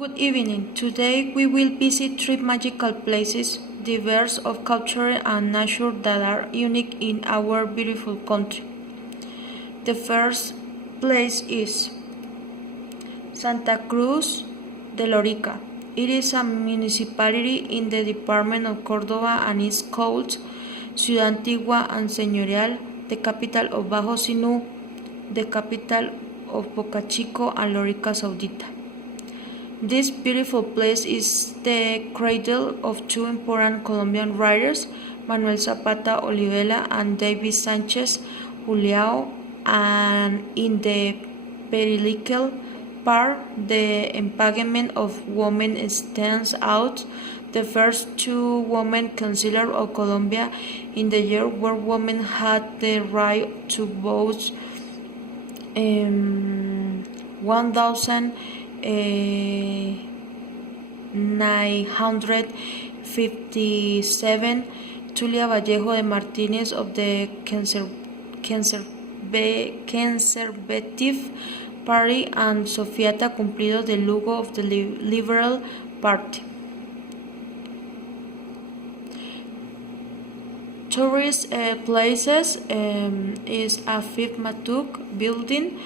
Good evening. Today we will visit three magical places, diverse of culture and nature that are unique in our beautiful country. The first place is Santa Cruz de Lorica. It is a municipality in the department of Córdoba and is called Ciudad Antigua and Señorial, the capital of Bajo Sinú, the capital of Boca Chico and Lorica Saudita. This beautiful place is the cradle of two important Colombian writers, Manuel Zapata Olivella and David Sanchez Juliao, and in the perilegal part, the empowerment of women stands out. The first two women consular of Colombia in the year where women had the right to vote 1957, Tulia Vallejo de Martinez of the Conservative Party and Sofiata Cumplido de Lugo of the Liberal Party. Tourist places is a Fifth Matuk building.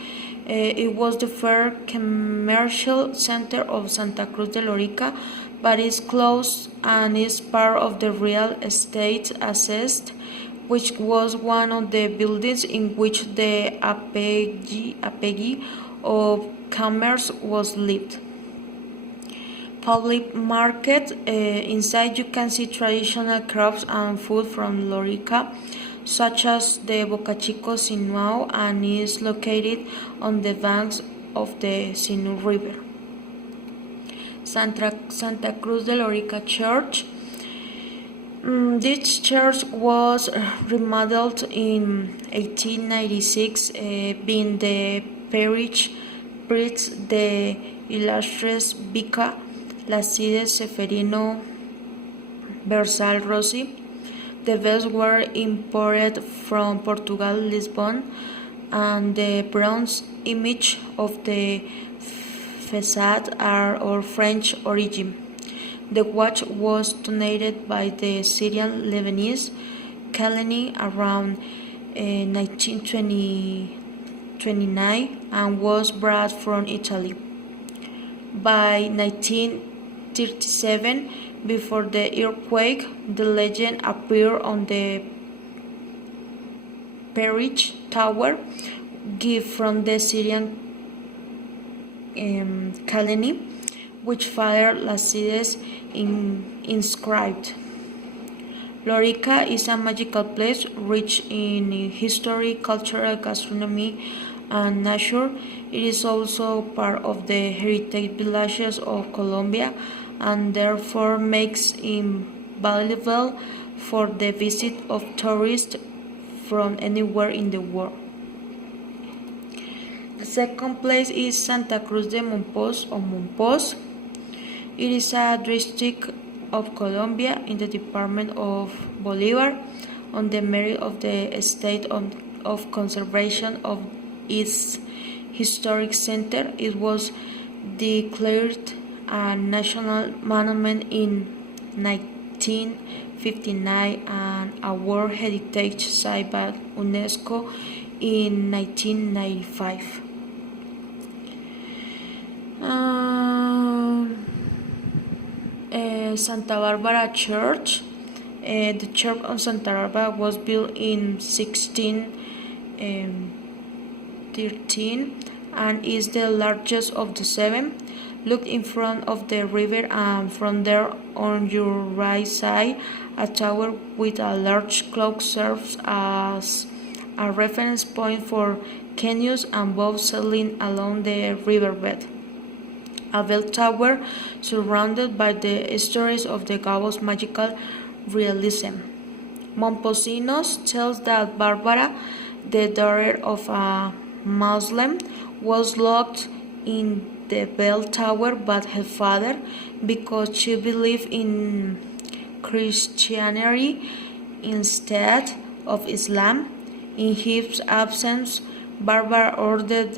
It was the first commercial center of Santa Cruz de Lorica, but is closed and is part of the real estate assessed, which was one of the buildings in which the apogee of commerce was lived. Public market. Inside you can see traditional crafts and food from Lorica, such as the Boca Chico Sinuao, and is located on the banks of the Sinú River. Santa Cruz de Lorica Church. This church was remodeled in 1896, being the parish priest the illustrious Vicar Lacides Seferino Bersal Rossi. The bells were imported from Portugal, Lisbon, and the bronze image of the facade are of French origin. The watch was donated by the Syrian Lebanese colony around 1929 and was brought from Italy. By 1937, before the earthquake, the legend appeared on the parish tower, gift from the Syrian colony, which Father Lacides inscribed. Lorica is a magical place rich in history, culture, gastronomy, and nature. It is also part of the heritage villages of Colombia and therefore makes invaluable for the visit of tourists from anywhere in the world. The second place is Santa Cruz de Monpós or Monpós. It is a district of Colombia in the department of Bolívar on the merit of the state of conservation of its historic center. It was declared a national monument in 1959 and a World Heritage Site by UNESCO in 1995. Santa Barbara Church. The church of Santa Barbara was built in 1613 and is the largest of the seven. Look in front of the river, and from there on your right side, a tower with a large clock serves as a reference point for canoes and boats sailing along the riverbed. A bell tower surrounded by the stories of the Gabo's magical realism. Momposinos tells that Barbara, the daughter of a Muslim, was locked in the bell tower by her father because she believed in Christianity instead of Islam. In his absence, Barbara ordered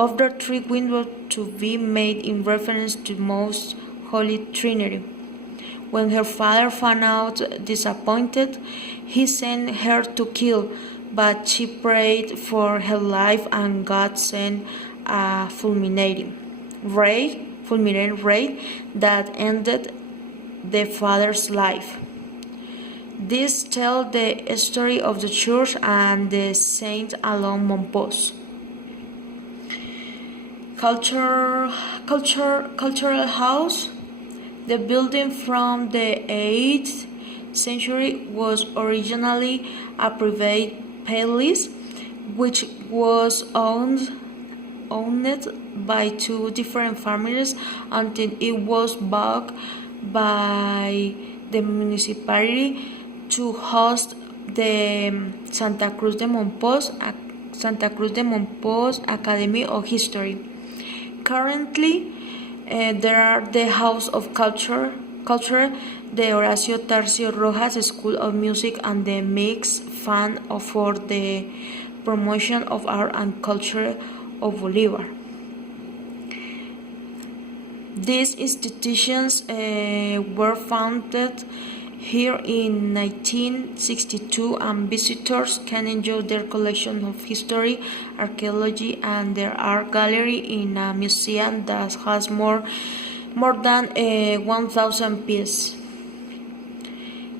other three windows to be made in reference to Most Holy Trinity. When her father found out disappointed, he sent her to kill, but she prayed for her life and God sent a fulminating ray that ended the father's life. This tells the story of the church and the Saint Alain Mompos. Cultural house. The building from the 8th century was originally a private palace, which was owned by two different families until it was bought by the municipality to host the Santa Cruz de Mompos Academy of History. Currently, there are the House of Culture, the Horacio Tarcio Rojas School of Music, and the Mix Fund for the Promotion of Art and Culture of Bolívar. These institutions were founded here in 1962, and visitors can enjoy their collection of history, archaeology, and their art gallery in a museum that has more than 1,000 pieces.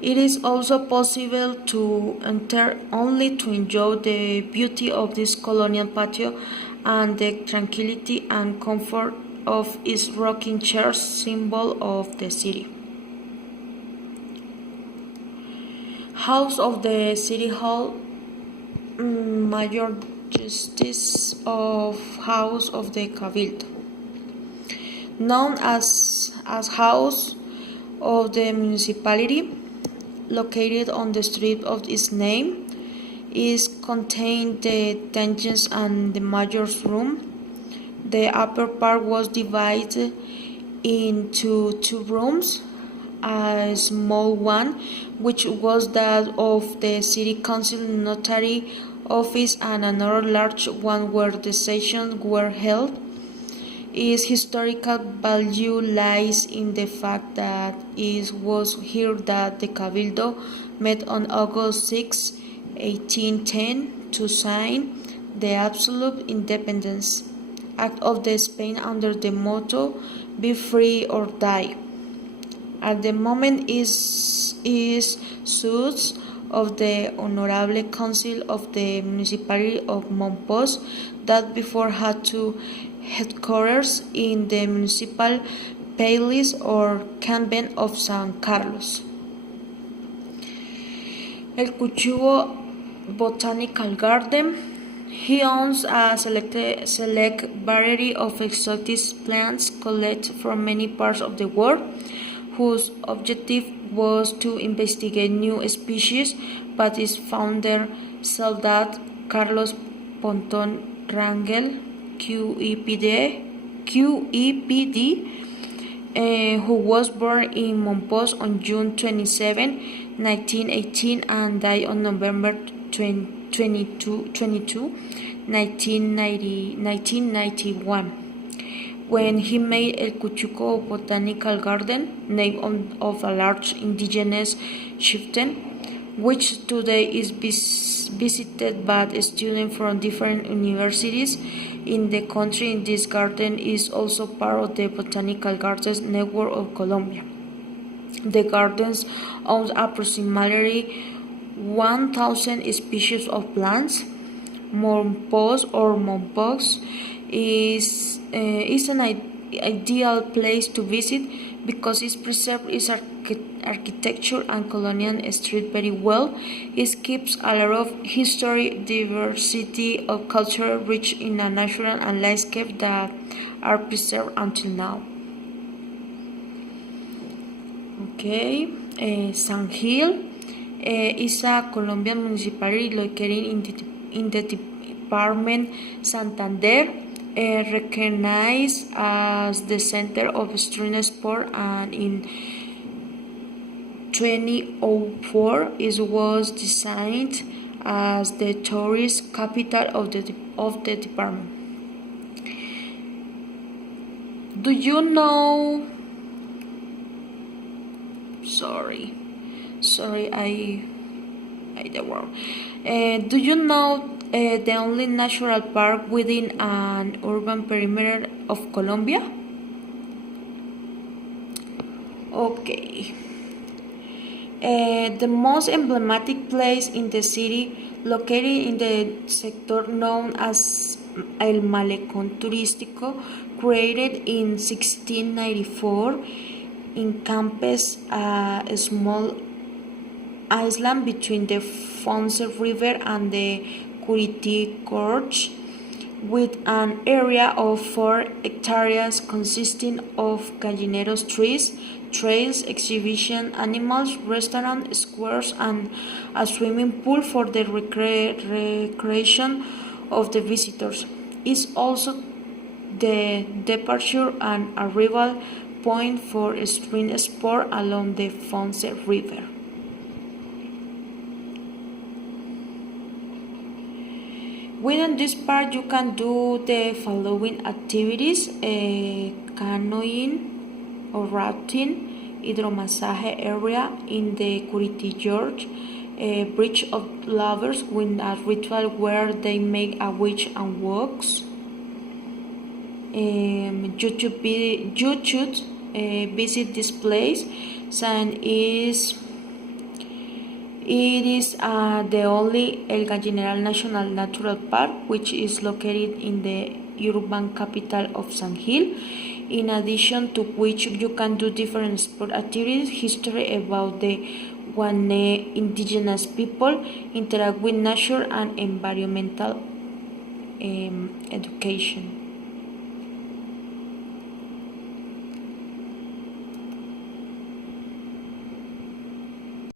It is also possible to enter only to enjoy the beauty of this colonial patio and the tranquility and comfort of its rocking chairs, symbol of the city. House of the City Hall, Major Justice of House of the Cabildo, known as House of the Municipality, located on the street of its name, is contained the dungeons and the mayor's room. The upper part was divided into two rooms. A small one, which was that of the city council notary office, and another large one where the sessions were held. Its historical value lies in the fact that it was here that the Cabildo met on August 6, 1810 to sign the Absolute Independence Act of the Spain under the motto "Be free or die." At the moment is suits of the Honorable Council of the Municipality of Mompos that before had two headquarters in the Municipal Palace or Convent of San Carlos. El Cuchugo Botanical Garden. He owns a select variety of exotic plants collected from many parts of the world, whose objective was to investigate new species, but its founder, Soldado Carlos Pontón Rangel, QEPD, who was born in Mompos on June 27, 1918, and died on November 22, 1991. When he made El Cuchuco Botanical Garden, named of a large indigenous chieftain, which today is visited by students from different universities in the country. This garden is also part of the Botanical Gardens Network of Colombia. The gardens owns approximately 1,000 species of plants. Mompos is an ideal place to visit because it preserves its architecture and colonial street very well. It keeps a lot of history, diversity of culture, rich in a natural and landscape that are preserved until now. Okay, San Gil is a Colombian municipality located in the department Santander, recognized as the center of extreme sport, and in 2004 it was designed as the tourist capital of the department. Do you know? Sorry, I the word. Do you know the only natural park within an urban perimeter of Colombia? Okay. The most emblematic place in the city, located in the sector known as El Malecón Turístico, created in 1694, encompasses a small island between the Fonse River and the Curiti Gorge, with an area of 4 hectares consisting of gallineros trees, trails, exhibition animals, restaurant, squares, and a swimming pool for the recreation of the visitors. It's also the departure and arrival point for spring sport along the Fonse River. Within this park, you can do the following activities: canoeing or rafting, hydromassage area in the Curiti Gorge, Bridge of Lovers with a ritual where they make a wish and walks. You should visit this place, and it is the only El Gallineral National Natural Park, which is located in the urban capital of San Gil. In addition to which, you can do different sport activities, history about the Guane indigenous people, interact with nature, and environmental education.